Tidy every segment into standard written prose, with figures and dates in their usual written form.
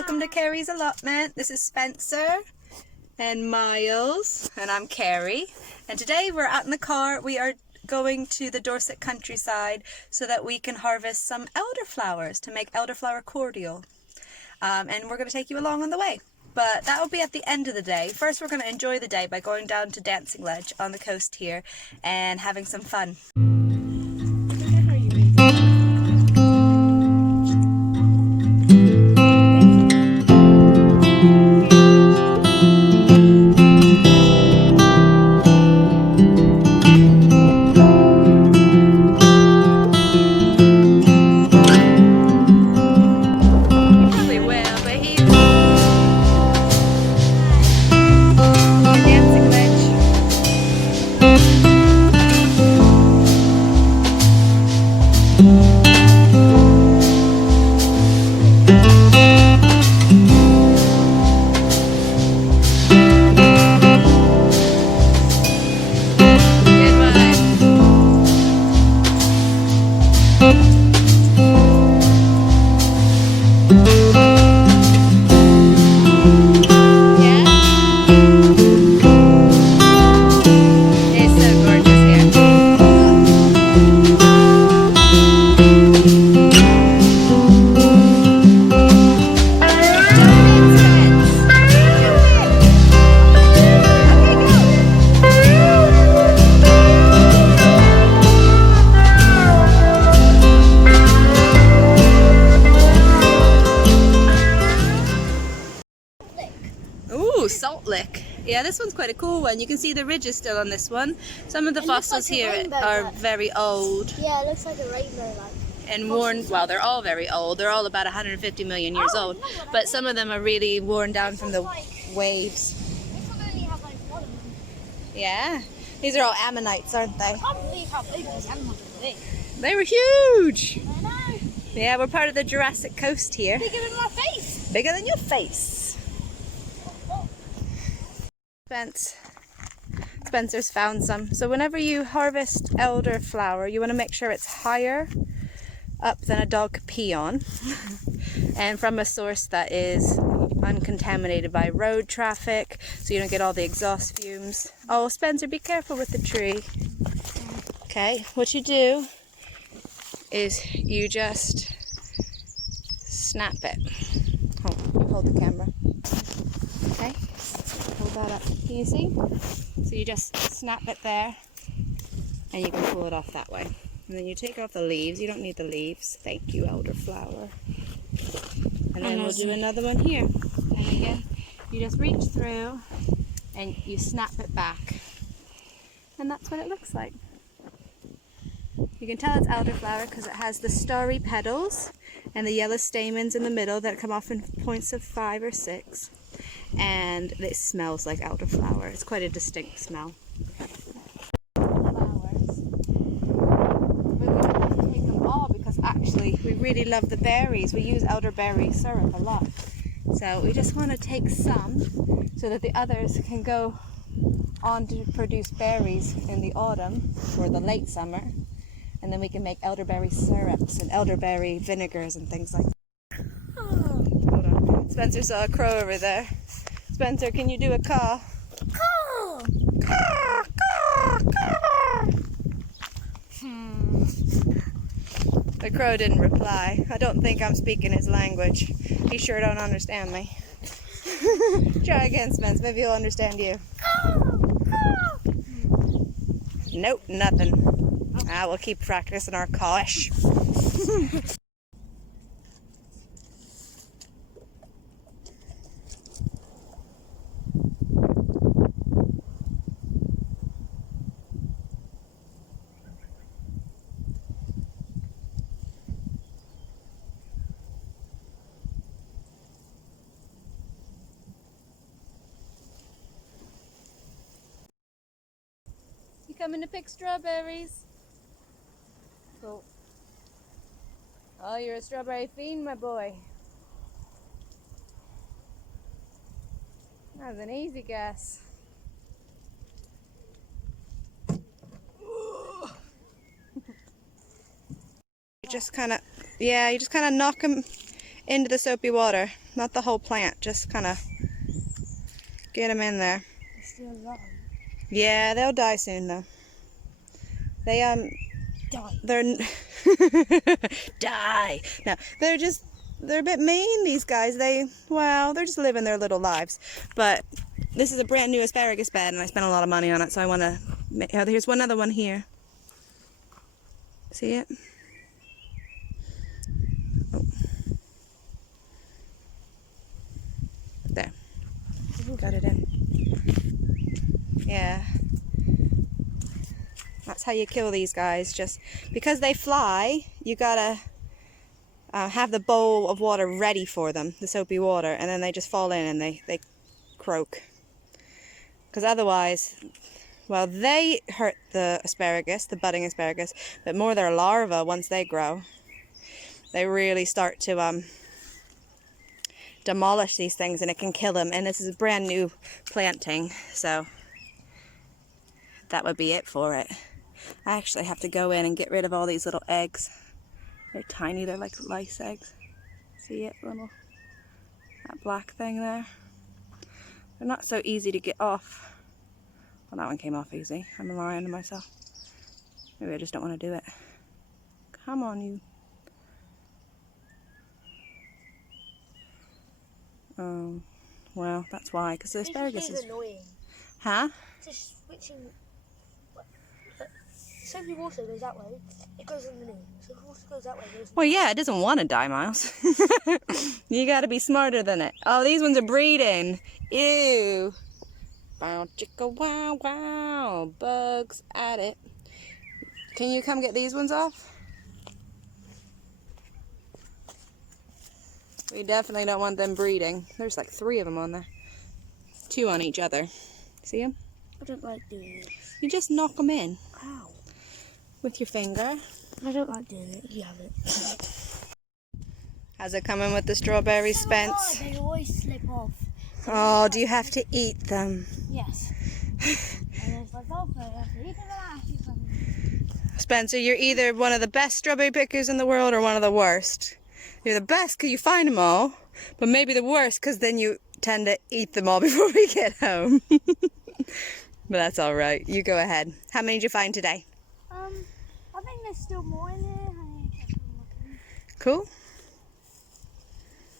welcome to Carrie's allotment. This is Spencer and Miles, and I'm Carrie. And today we're out in the car. We are going to the Dorset countryside so that we can harvest some elderflowers to make elderflower cordial. And we're going to take you along on the way. But that will be at the end of the day. First, we're going to enjoy the day by going down to Dancing Ledge on the coast here and having some fun. Salt lick. Yeah, this one's quite a cool one. You can see the ridges still on this one. Some of the fossils here are very old. Yeah, it looks like a rainbow and worn, well, they're all very old. They're all about 150 million years old. But some of them are really worn down from the waves. This one only has like one of them. Yeah. These are all ammonites, aren't they? I can't believe how big these animals were big. They were huge. I know. Yeah, we're part of the Jurassic Coast here. Bigger than my face. Bigger than your face. Spencer's found some. So whenever you harvest elderflower, you want to make sure it's higher up than a dog could pee on and from a source that is uncontaminated by road traffic, so you don't get all the exhaust fumes. Oh, Spencer, be careful with the tree. Okay, what you do is you just snap it. Hold the camera. Okay, hold that up. Can you see? So you just snap it there and you can pull it off that way. And then you take off the leaves. You don't need the leaves. Thank you, elderflower. And then we'll do another one here. And again, you just reach through and you snap it back. And that's what it looks like. You can tell it's elderflower because it has the starry petals and the yellow stamens in the middle that come off in points of 5 or 6. And it smells like elderflower. It's quite a distinct smell. Flowers. But we don't have to take them all because actually we really love the berries. We use elderberry syrup a lot. So we just want to take some so that the others can go on to produce berries in the autumn or the late summer. And then we can make elderberry syrups and elderberry vinegars and things like that. Hold on. Spencer saw a crow over there. Spencer, can you do a caw? Caw! Caw, caw, caw. The crow didn't reply. I don't think I'm speaking his language. He sure don't understand me. Try again, Spence. Maybe he'll understand you. Nope, nothing. We'll keep practicing our cawish. You coming to pick strawberries? Cool. Oh, you're a strawberry fiend, my boy. That was an easy guess. You just kind of knock them into the soapy water. Not the whole plant, just kind of get them in there. It's still alive. Yeah, they'll die soon though. They Die. they're die. No, they're a bit mean, these guys. Well, they're just living their little lives. But this is a brand new asparagus bed, and I spent a lot of money on it, so I want to. Oh, here's one other one here. See it? Oh. There. Got it in. Yeah. That's how you kill these guys. Just because they fly, you gotta have the bowl of water ready for them, the soapy water, and then they just fall in and they croak. Because otherwise, well, they hurt the asparagus, the budding asparagus, but more their larvae once they grow. They really start to demolish these things, and it can kill them. And this is a brand new planting, so that would be it for it. I actually have to go in and get rid of all these little eggs. They're tiny, they're like lice eggs. See it, that black thing there? They're not so easy to get off. Well, that one came off easy. I'm lying to myself. Maybe I just don't want to do it. Come on, you. Well, that's why, because the asparagus is annoying. Huh? Just switching. Soapy water goes that way, it goes in the new. Soapy water goes that way, it goes in the Well, yeah, it doesn't want to die, Miles. You got to be smarter than it. Oh, these ones are breeding. Ew. Wow, chicka, wow, wow. Bugs at it. Can you come get these ones off? We definitely don't want them breeding. There's like 3 of them on there. 2 on each other. See them? I don't like doing it. You just knock them in. How? With your finger. I don't like doing it. You have it. How's it coming with the strawberries, Spence? They always slip off. Oh, do you have to eat them? Yes. And it's like, oh, I have to eat them. Spencer, you're either one of the best strawberry pickers in the world or one of the worst. You're the best because you find them all, but maybe the worst because then you tend to eat them all before we get home. But that's all right. You go ahead. How many did you find today? I think there's still more in there. I need to keep looking. Cool.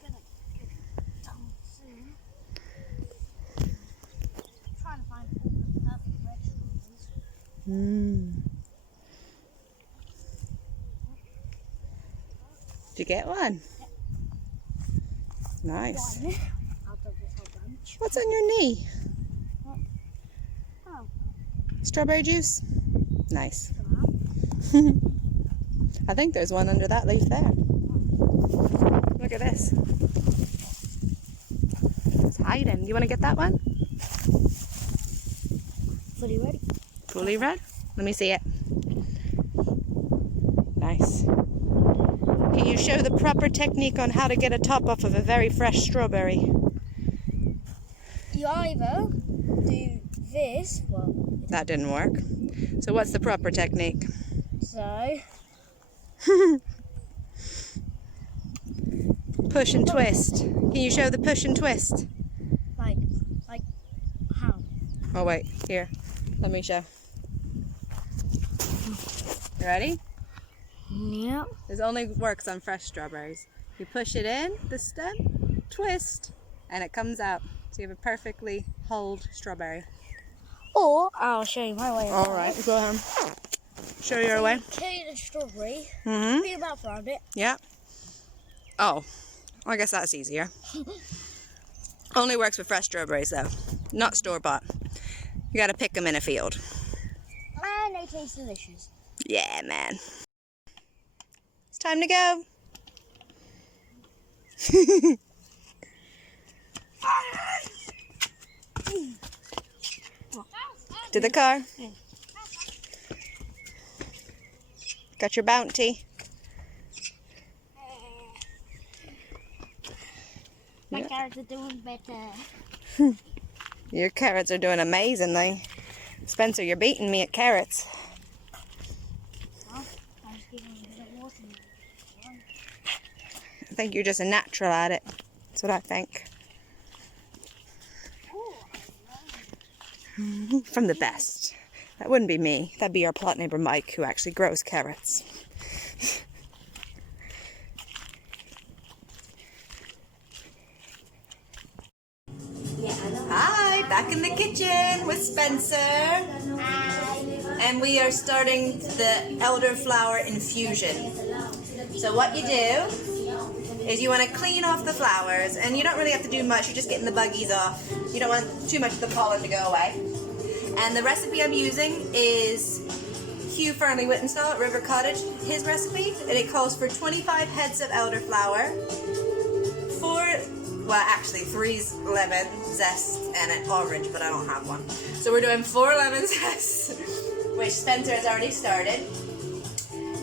Gonna get done soon. Trying to find all the perfect red strawberries. Did you get one? Yep. Nice. One out of this whole bunch. What's on your knee? Oh, Strawberry juice? Nice. come on. I think there's one under that leaf there. Look at this. It's hiding. You want to get that one? Fully ready. Fully red? Let me see it. Nice. Can you show the proper technique on how to get a top off of a very fresh strawberry? You either do this, well, That didn't work. So what's the proper technique? so, Push and twist. Can you show the push and twist? like how? Oh wait, here. Let me show. You ready? Yep. This only works on fresh strawberries. You push it in, the stem, twist, and it comes out. So you have a perfectly hulled strawberry. Or, I'll show you my way. Alright, go ahead. Show your way. Take the strawberry, Mm-hmm. put your mouth around it. Yeah. Oh, I guess that's easier. Only works with fresh strawberries though, not store-bought. You gotta pick them in a field. And they taste delicious. Yeah, man. It's time to go. To the car. Got your bounty. My carrots are doing better. Your carrots are doing amazingly. Spencer, you're beating me at carrots. Well, I was giving you the water. I think you're just a natural at it. That's what I think. From the best. That wouldn't be me. That'd be our plot neighbor Mike, who actually grows carrots. Hi, back in the kitchen with Spencer. And we are starting the elderflower infusion. So what you do is you want to clean off the flowers, and you don't really have to do much, you're just getting the buggies off. You don't want too much of the pollen to go away. And the recipe I'm using is Hugh Fernley Whittenstall at River Cottage, his recipe, and it calls for 25 heads of elderflower, 3 lemon zest and an orange, but I don't have one. So we're doing 4 lemon zests, which Spencer has already started.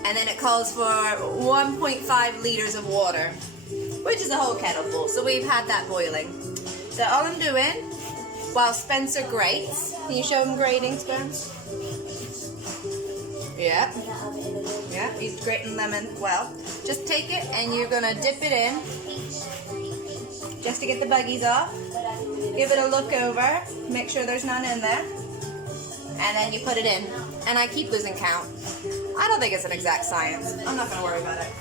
And then it calls for 1.5 liters of water, which is a whole kettle full. So we've had that boiling. So all I'm doing, while Spencer grates, can you show him grating, Spence? Yeah. Yeah, he's grating lemon well. Just take it and you're gonna dip it in, just to get the buggies off. Give it a look over, make sure there's none in there, and then you put it in. And I keep losing count. I don't think it's an exact science. I'm not going to worry about it.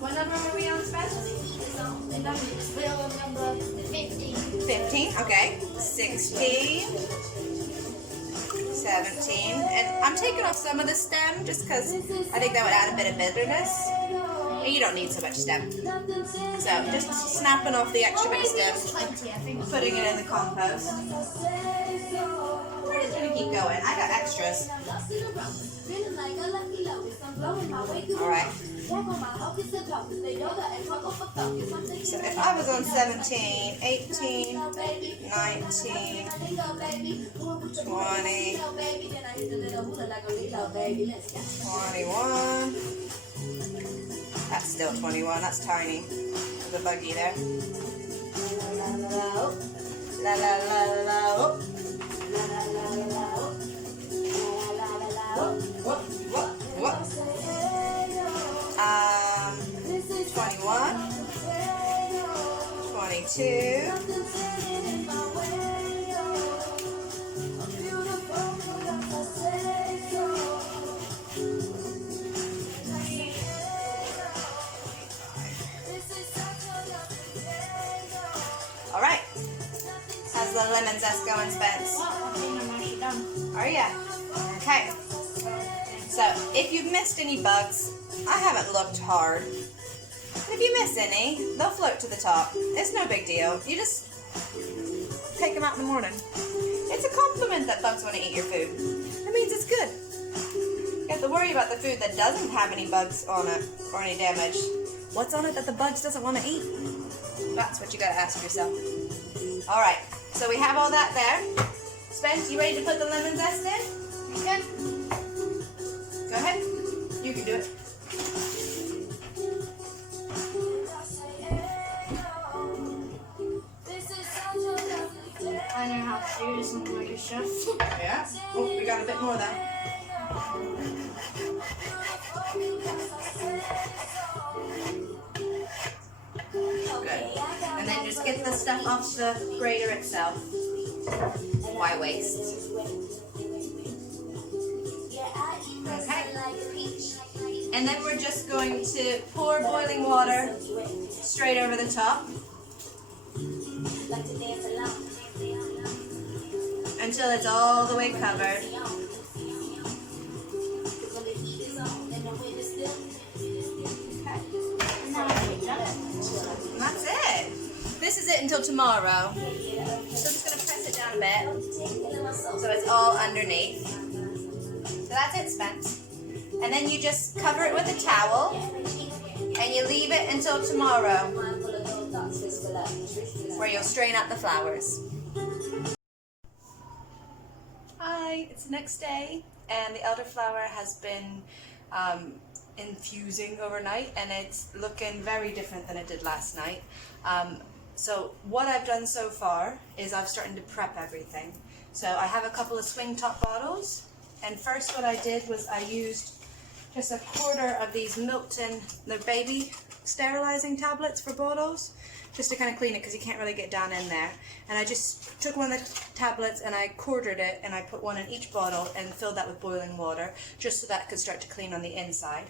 What number were we on, Spence? Number 15. 15, okay. 16, 17, and I'm taking off some of the stem just because I think that would add a bit of bitterness. And you don't need so much stem. So just snapping off the extra bit of stem, putting it in the compost. We're just going to keep going. I got extras. Alright. So if I was on 17, 18, 19, 20, 21, that's still 21, that's tiny. There's a buggy there. La la la la. What? 21, 22, 'All right. How's the lemon zest going, Spence? Are ya? Okay. So, if you've missed any bugs, I haven't looked hard. If you miss any, they'll float to the top. It's no big deal. You just take them out in the morning. It's a compliment that bugs want to eat your food. It means it's good. You have to worry about the food that doesn't have any bugs on it or any damage. What's on it that the bugs doesn't want to eat? That's what you gotta ask yourself. Alright, so we have all that there. Spence, you ready to put the lemon zest in? You can. Go ahead. You can do it. I know how to do this. I'm like a chef. Yeah. Oh, we got a bit more there. Good. And then just get the stuff off the grater itself. Why waste? Okay. And then we're just going to pour boiling water straight over the top until it's all the way covered. And that's it. This is it until tomorrow. So I'm just going to press it down a bit so it's all underneath. So that's it, Spence. And then you just cover it with a towel and you leave it until tomorrow, where you'll strain out the flowers. Hi, it's the next day and the elderflower has been infusing overnight and it's looking very different than it did last night. So what I've done so far is I've started to prep everything. So I have a couple of swing top bottles, and first what I did was I used just a quarter of these Milton, the baby sterilizing tablets for bottles, just to kind of clean it because you can't really get down in there. And I just took one of the tablets and I quartered it, and I put one in each bottle and filled that with boiling water just so that it could start to clean on the inside.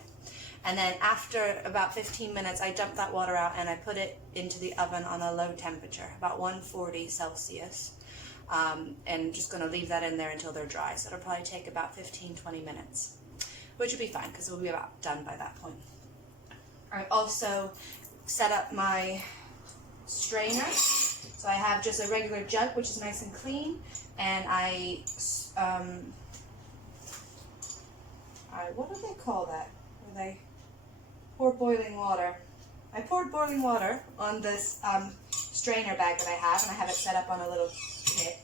And then after about 15 minutes, I dumped that water out and I put it into the oven on a low temperature, about 140 Celsius. And just going to leave that in there until they're dry. So it'll probably take about 15-20 minutes, which will be fine because we'll be about done by that point. I also set up my strainer. So I have just a regular jug, which is nice and clean, and what do they call that? Where they pour boiling water. I poured boiling water on this strainer bag that I have, and I have it set up on a little kit.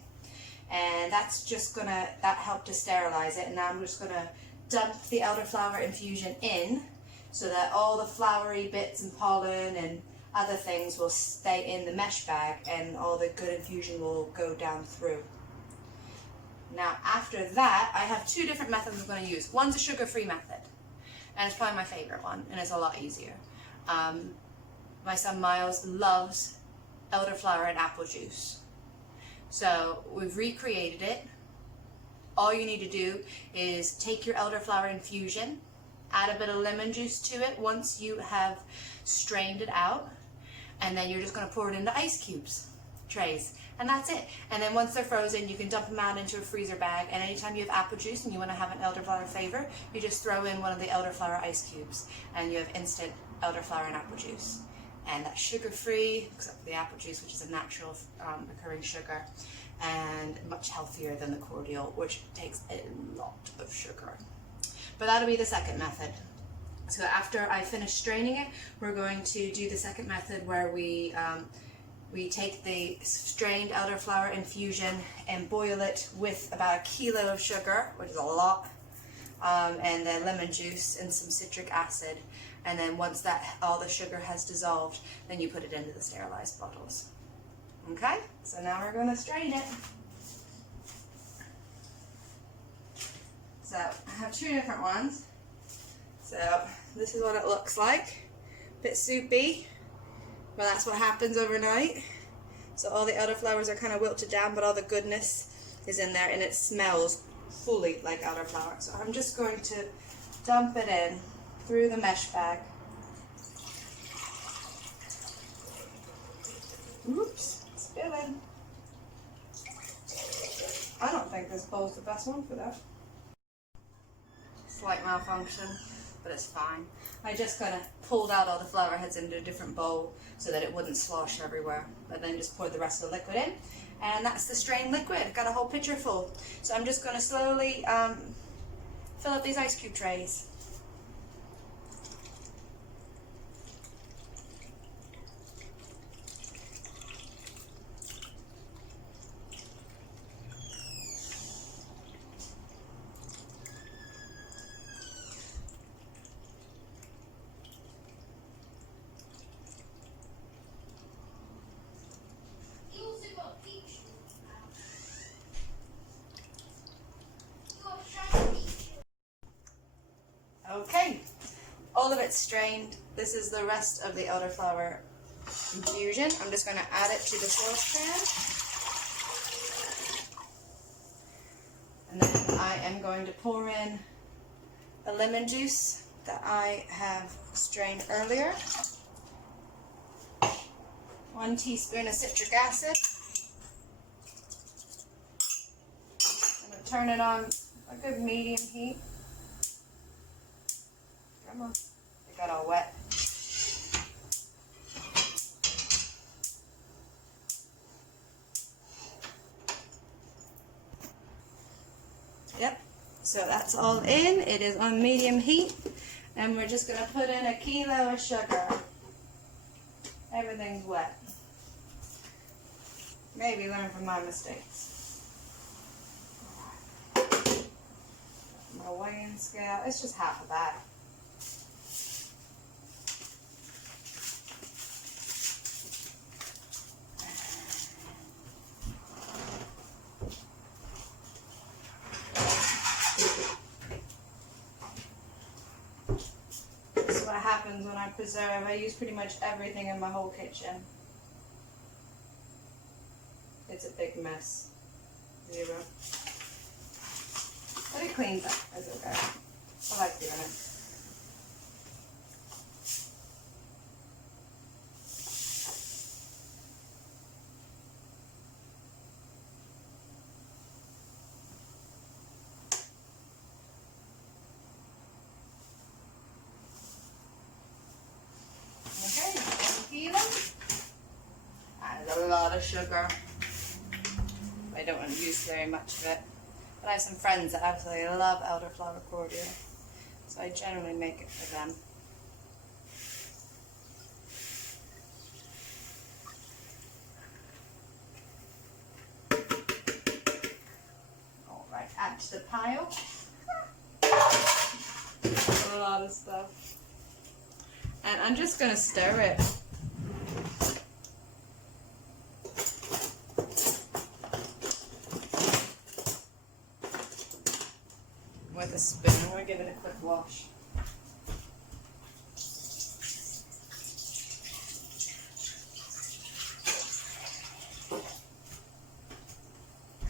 And that's just that helped to sterilize it. And now I'm just gonna dump the elderflower infusion in so that all the flowery bits and pollen and other things will stay in the mesh bag and all the good infusion will go down through. Now after that, I have two different methods I'm going to use. One's a sugar-free method, and it's probably my favorite one, and it's a lot easier. My son Miles loves elderflower and apple juice. So we've recreated it. All you need to do is take your elderflower infusion, add a bit of lemon juice to it once you have strained it out, and then you're just going to pour it into ice cubes trays, and that's it. And then once they're frozen, you can dump them out into a freezer bag, and anytime you have apple juice and you want to have an elderflower flavor, you just throw in one of the elderflower ice cubes and you have instant elderflower and apple juice. And that's sugar-free, except for the apple juice, which is a natural occurring sugar, and much healthier than the cordial, which takes a lot of sugar. But that'll be the second method. So after I finish straining it, we're going to do the second method where we take the strained elderflower infusion and boil it with about 1 kilo of sugar, which is a lot, and then lemon juice and some citric acid. And then once all the sugar has dissolved, then you put it into the sterilized bottles. Okay, so now we're going to strain it. So I have two different ones. So this is what it looks like. Bit soupy. Well, that's what happens overnight. So all the elderflowers are kind of wilted down, but all the goodness is in there, and it smells fully like elderflower. So I'm just going to dump it in through the mesh bag. Oops, spilling. I don't think this bowl's the best one for that. Slight malfunction, but it's fine. I just kind of pulled out all the flower heads into a different bowl so that it wouldn't slosh everywhere, but then just poured the rest of the liquid in, and that's the strained liquid. Got a whole pitcher full. So I'm just going to slowly fill up these ice cube trays. Okay, all of it's strained. This is the rest of the elderflower infusion. I'm just going to add it to the saucepan. And then I am going to pour in the lemon juice that I have strained earlier. 1 teaspoon of citric acid. I'm going to turn it on a good medium heat. Come on. It got all wet. Yep. So that's all in. It is on medium heat. And we're just going to put in 1 kilo of sugar. Everything's wet. Maybe learn from my mistakes. My weighing scale, it's just half of that. happens when I preserve. I use pretty much everything in my whole kitchen. It's a big mess. Zero. But it cleans up. It's okay. I like doing it. Okay, peel them. Add a lot of sugar. I don't want to use very much of it. But I have some friends that absolutely love elderflower cordial, so I generally make it for them. Alright, add to the pile. A lot of stuff. And I'm just going to stir it. With a spoon. We're giving it a quick wash.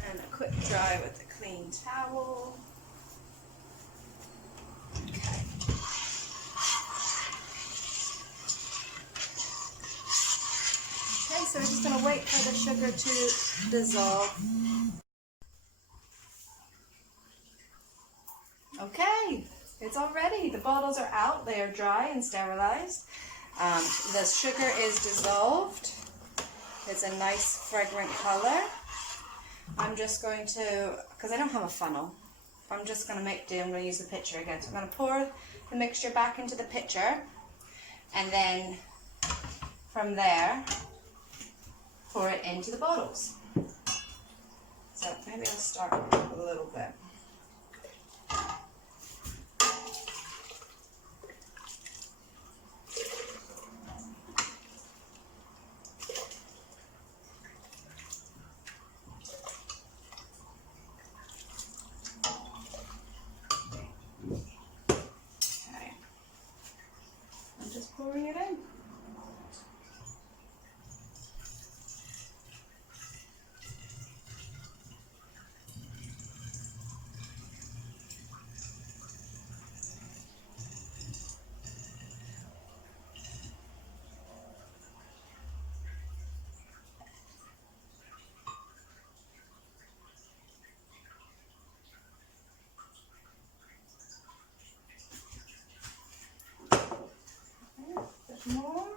And a quick dry with a clean towel. Okay. Okay, so we're just going to wait for the sugar to dissolve. Okay, it's all ready. The bottles are out. They are dry and sterilized. The sugar is dissolved. It's a nice fragrant color. I'm just going to, because I don't have a funnel, I'm just going to make do. I'm going to use the pitcher again. So I'm going to pour the mixture back into the pitcher, and then from there, pour it into the bottles. So maybe I'll start a little bit. Pouring it in. More.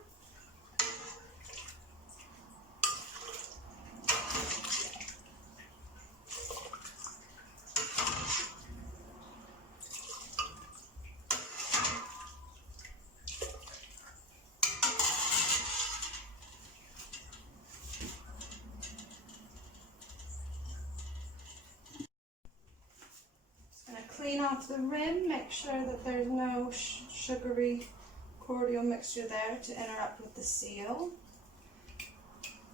Just going to clean off the rim, make sure that there's no sugary cordial mixture there to interrupt with the seal.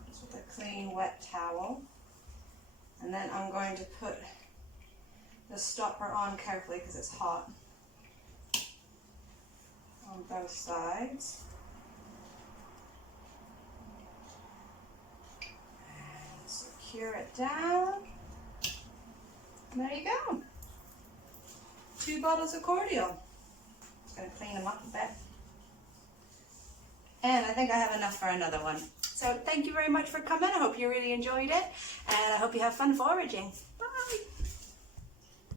Just with a clean wet towel. And then I'm going to put the stopper on carefully because it's hot on both sides. And secure it down. And there you go. 2 bottles of cordial. Just going to clean them up a bit. And I think I have enough for another one. So thank you very much for coming. I hope you really enjoyed it. And I hope you have fun foraging.